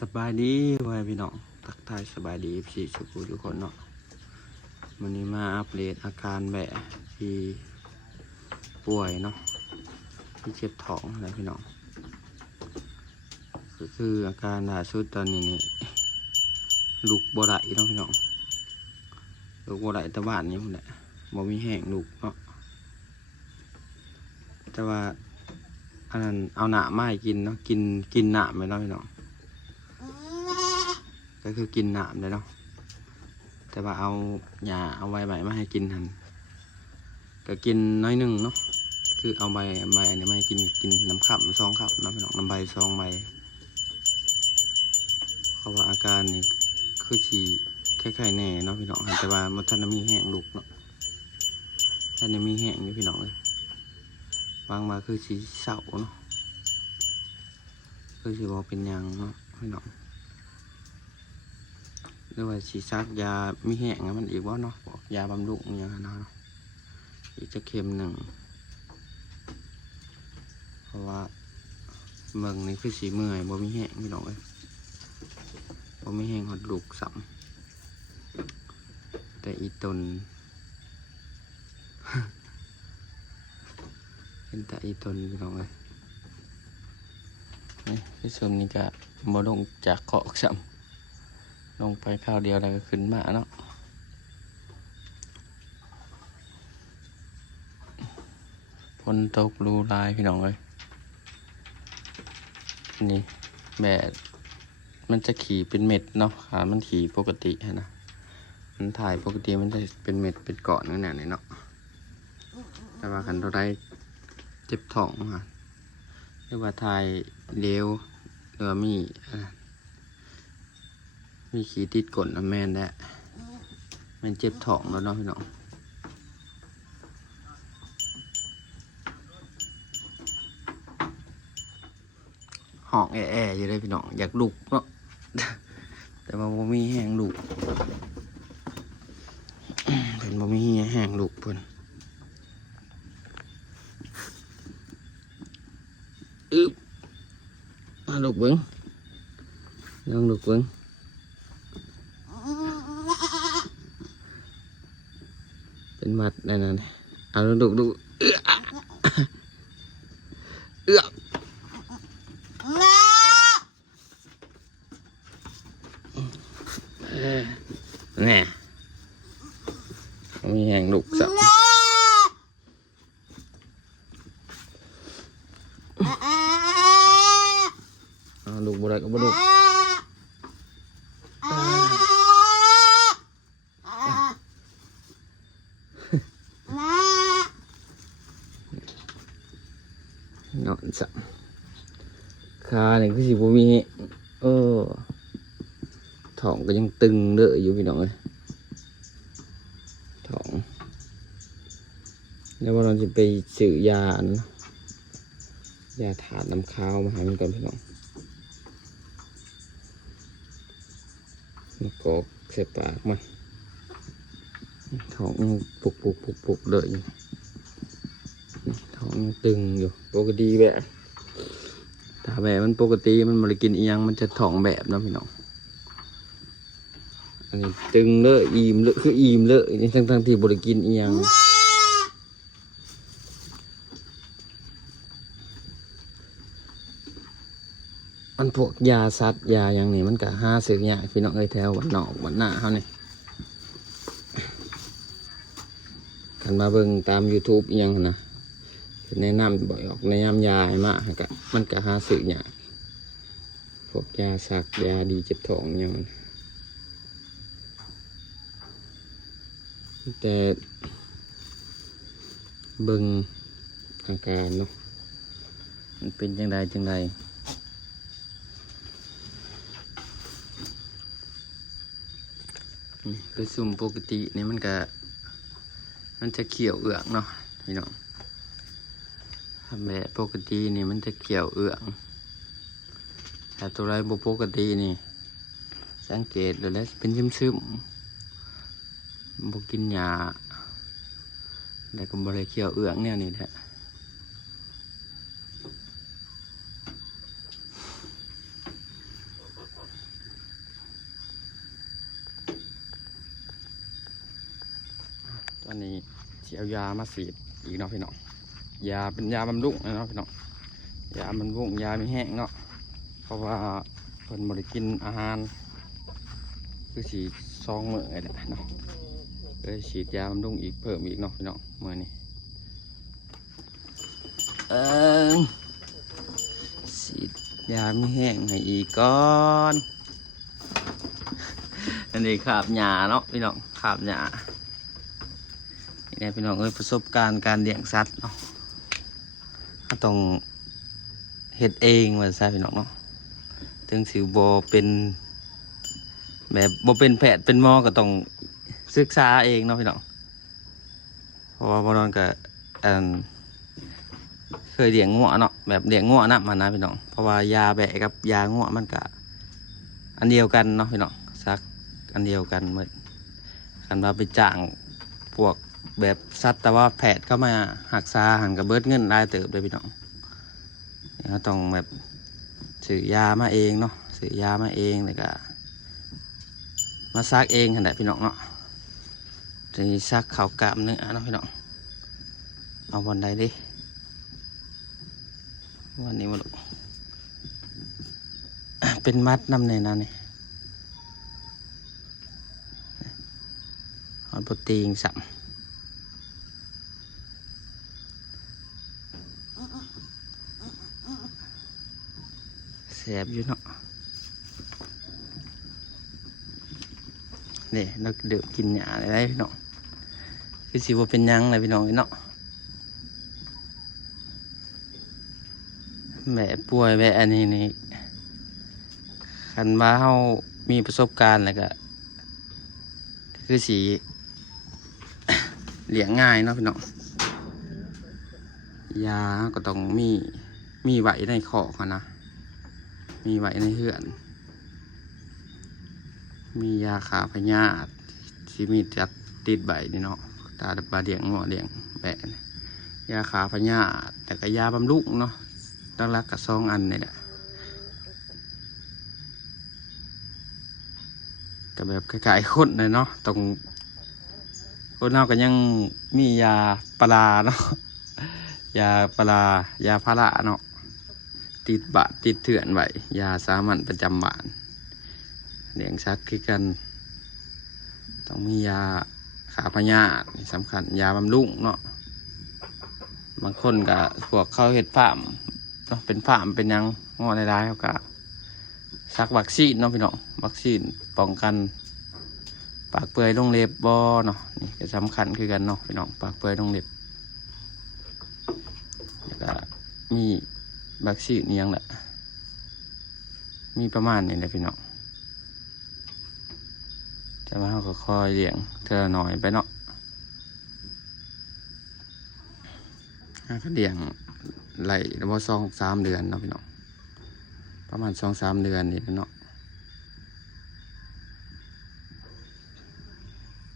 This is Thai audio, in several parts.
สบายดีไว้พี่น้องทักทายสบายดีพี่สุขุทุกคนเนาะวันนี้มาอัปเดตอาการแบะที่ป่วยเนาะที่เจ็บท้องอะไรพี่น้องก็คืออาการล่าสุดตอนนี้นี่ลูกบ่ได้เนาะพี่น้องลูกบ่ได้แต่บ้านนี้มันแหละบ่มีแห้งลูกเนาะแต่ว่าอันนั้นเอาหนามาให้กินเนาะกินหนาไหมเนาะพี่น้องก็คือกินหนามเลยเนาะแต่ว่าเอายาเอาใบมาให้กินหันก็กินน้อยหนึ่งเนาะคือเอาใบอันนี้มาให้กินน้ำขับ2 ขับน้ำพี่น้องน้ำใบ2 ใบเพราะว่าอาการนี่คือฉี่คล้ายๆแน่เนาะพี่น้องแต่ว่ามันท่านมีแห้งลูกเนาะท่านมีแห้งอยู่พี่น้องเลยวางมาคือฉี่เศร้าเนาะคือฉี่บอกเป็นยังเนาะพี่น้องหรือว่าฉีดซักยามีแห้งมันอีกว่าเนาะบอกยาบำรุงอย่างนั้นเนาะอีกจะเข็ม1เพราะว่าเมืองนี้คือสีเมื่อยบ่มีแห้งพี่น้องเลยบ่มีแห้งหดลูกสัมแต่อีตน เป็นแต่อีตนพี่น้องเลยนี่พี่สมนี่ก็บ่ลงจากเกาะสัมลงไปข้าวเดียวแล้วก็ขึ้นมาเนาะฝนตกรูลายพี่น้องเลยนี่แบบมันจะขี่เป็นเม็ดเนาะขามันขี่ปกตินะมันถ่ายปกติมันจะเป็นเม็ดเป็นเกาะนั่นแหละเนาะแต่ว่าคันเราได้เจ็บท้องค่ะเรียกว่าถ่ายเลี้ยวหรือมีขี้ติดก้นแม่นแหละมันเจ็บท้องแล้วเนาะพี่น้องห้องแอ่อยู่เลยพี่น้องอยากลุกเนาะ แต่ว่าบ่มีแห้งลุกเป็นบ่มีแห้งลุกเพิ่นมาลุกเบิ้งลองลุกเบิ้งเป็นมัดนั่นเอาลุกดูเอื้อแน่มีแห้งลุกสับลุกบ่ได้ก็บ่ลุกนอนสับขาเนี่ยคือสิบ่มีท้องก็ยังตึงเด้ออยู่พี่น้องเลยท้องแล้วว่าเราจะไปซื้อยานะยาถาดน้ำข้าวมาหามันก่อนพี่น้องมันกอกใส่ปากมันท้องปุกเลยท้องตึงอยู่ปกติแบบถ้าแบบมันปกติมันมากินเอียงมันจะท้องแบบนะพี่น้องอันนี้ตึงเลยอิ่มเลยคืออิ่มเลยนี่ทั้งที่บริกินเอียงมันพวกยาซัดยาอย่างนี้มันก็หาซื้อยากพี่น้องแถววันนอกวันหน้าเขาเนี่ยกันมาเบิ่งตาม YouTube ยังนะแนะนำบ่อยออกแนะนำยาให้มาก็มันก็หาซื้อยากพวกยาซักยาดีเจ็บท้องอย่างมันแต่เบิ่งอาการเนาะมันเป็นจังใดคือซุ่มปกตินี่มันจะเขียวเอือกเนาะพี่น้องทำแบบปกตินี่มันจะเขียวเอือกแต่ตัวไรบ่ปกตินี่สังเกตเลยแล้วเป็นซึมบ่กินยาแต่ก็บ่ได้เขียวเอือกเนี่ยนี่แหละ วันนี้สิเอายามาฉีดอีกเนาะพี่น้องยาเป็นยาบำรุงเนาะพี่น้องยาบำรุงยาไม่แห้งเนาะเพราะว่าเพิ่นบ่ได้กินอาหารคือสี2 มื้อนี่แหละเนาะเลยฉีดยาบำรุงอีกเพิ่มอีกเนาะพี่น้องมื้อนี้ฉีดยาไม่แห้งให้อีกก่อนอันนี้ขาบหญ้าเนาะพี่น้องขาบหญ้านี่พี่น้องประสบการณ์การเลี้ยงสัตว์เนาะต้องเฮ็ดเองว่าซะพี่น้องเนาะถึงสิบ่เป็นแบบบ่เป็นแพทย์เป็นหมอก็ต้องศึกษาเองเนาะพี่น้องเพราะว่าบ่นอนก็เคยเลี้ยงงัวเนาะแบบเลี้ยงงัวนะมันนะพี่น้องเพราะว่ายาแบะกับยางัวมันก็อันเดียวกันเนาะพี่น้องซักอันเดียวกันเหมือนกันว่าไปจ้างพวกแบบสัตว์แต่ว่าแพทย์เข้ามาหักษาหันกับเบิดเงินรายเติบเลยพี่น้องเราต้องแบบซื้อยามาเองเนาะซื้อยามาเองแล้วก็มาซักเองขนาดพี่น้องเนาะจะซักเข่ากล้ามเนื้อเนาะพี่น้องเอาวันใดดิวันนี้มาลูกเป็นมัดน้ำในนั้นนี่เอาโปรตีนสัมแสบอยู่เนาะนี่เราเดือบกินหญ้าอะไรพี่น้องคือสิว่าเป็นยังเลยพี่น้องเนาะแม่ป่วยแม่อันนี้นี่คันว่าเขามีประสบการณ์แล้วก็คือสีเลี้ยงง่ายเนาะพี่น้องยาก็ต้องมีไว้ในคอกนะมีไว้ในเฮือนมียาขาพยาธิที่มีจัดติดใบนี่เนาะตาบาเลี้ยงงัวเลี้ยงแบะยาขาพยาธิแต่ก็ยาบำรุงเนาะตั้งรักกับ2 อันนี่แหละก็แบบคล้ายๆคนเลยเนาะตรงคนเราก็ยังมียาปลาเนาะยาปลายาพาราเนาะติดบะติดเถื่อนไว้ยาสามัญประจำบ้านเลี้ยงสัตว์คือกันต้องมียาขาพยาธิสำคัญยาบำรุงเนาะบางคนก็พวกเขาเห็ดฟาร์มเนาะเป็นฟาร์มเป็นยังงอในร้ายเขาก็ซักวัคซีนเนาะพี่น้องวัคซีนป้องกันปากเปื่อยลงเล็บบเนาะนี่ก็สำคัญคือกันเนาะพี่น้องปากเปื่อยลงเล็บแล้วก็มีวัคซีนนี่ยังแหละมีประมาณนี้แหละพี่น้องแต่ว่าเขาก็คอยเลี้ยงเธอหน่อยไปเนาะเขาเลี้ยงไหลแล้วพอ2-3 เดือนเนาะพี่น้องประมาณ2-3 เดือนนี่เนาะ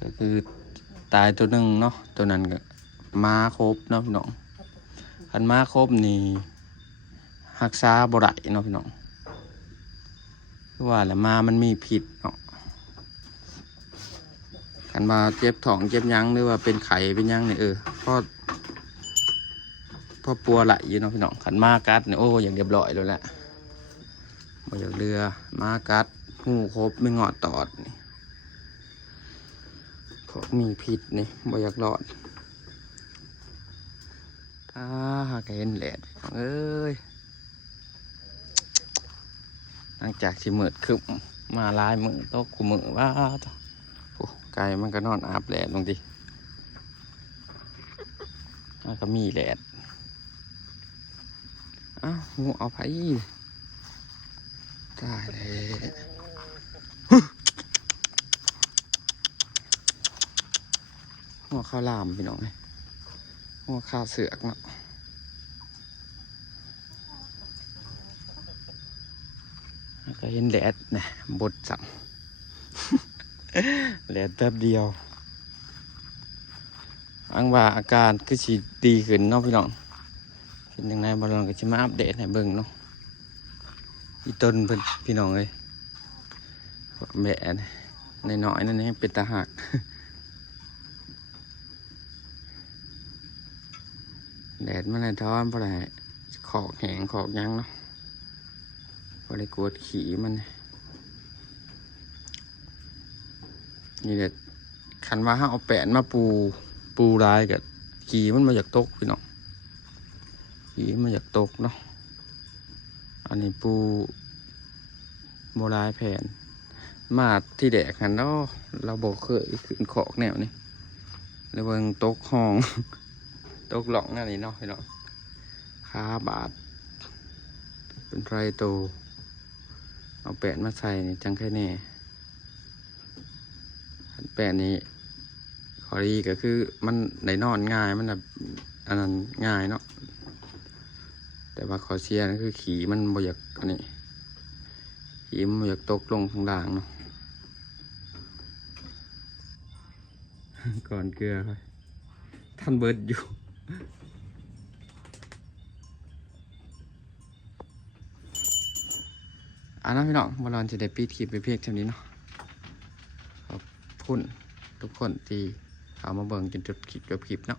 ก็คือตายตัวหนึ่งเนาะตัวนั้นก็ม้าครบเนาะพี่น้องคันม้าครบนี่รักษาบ่ได้เนาะพี่น้องคือว่าแหละม้ามันมีพิษเนาะคันมาเจ็บท้องเจ็บยังหรือว่าเป็นไข้เป็นยังเนี่ยพอปัวไหลอยู่เนาะพี่น้องขันมากัดเนี่ยโอ้อย่างเรียบร้อยเลยแหละบ่อยากเรือมากัดงูครบไม่งอดตอดนี่พวกมีพิษนี่บ่อยากรอดหากเห็นแหละเอ้ยหลังจากที่มืดคึมมาลายมือโต๊ะกูมือว่าโอ้ไก่มันก็นอนอาบแดดลงดิก็มีแดดงูเอาไปตายเลยหัวข้าวลามพี่น้องเลยหัวข้าวเสือกเนาะก็เห็นแดดนะบดสั่ง แดดแป๊บเดียวอังว่าอาการคือสีดีขึ้นเนาะพี่น้องเป็นยังไงบอลก็จะมาอัปเดตให้เบิ่งเนาะอีต้นเพิ่นพี่น้องเลยแม่ในน้อยนั่นนี่เป็นตาหัก ดมันเลยท้อนเพราะอะไรขอกแหงขอกยังเนาะเพราะอะไรกวดขี่มันนี่แหละคันว่าห้าเอาแปะมาปูลายกับขี่มันมาจากตกพี่น้องขี่มาจากตกเนาะอันนี้ปูโบราณแผ่นมาที่แดกหันเนาะเราบอกเคยขึ้นขอกแนวนี้แล้วเบิ่งตกห้อง ตกหลอกนั่นนี่เนาะพี่น้องขาบาดเป็นไรโตเอาแปะมาใส่นี่จังแค่นี้แปะนี้ขอดีก็คือมันได้นอนง่ายมันแบบอันนั้นง่ายเนาะแต่ว่าขอเชียร์ก็คือขี่มันบ่อยากอันนี้ขี่มันบ่อยากตกลงข้างล่างเนาะ ก่อนเกลือครับท่านเบิร์ดอยู่นะพี่น้องบอลลอนจะได้ปิดคลิปไปเพียงเท่านี้เนาะขอบคุณทุกคนที่เข้ามาเบิ่งจนจบคลิปเนาะ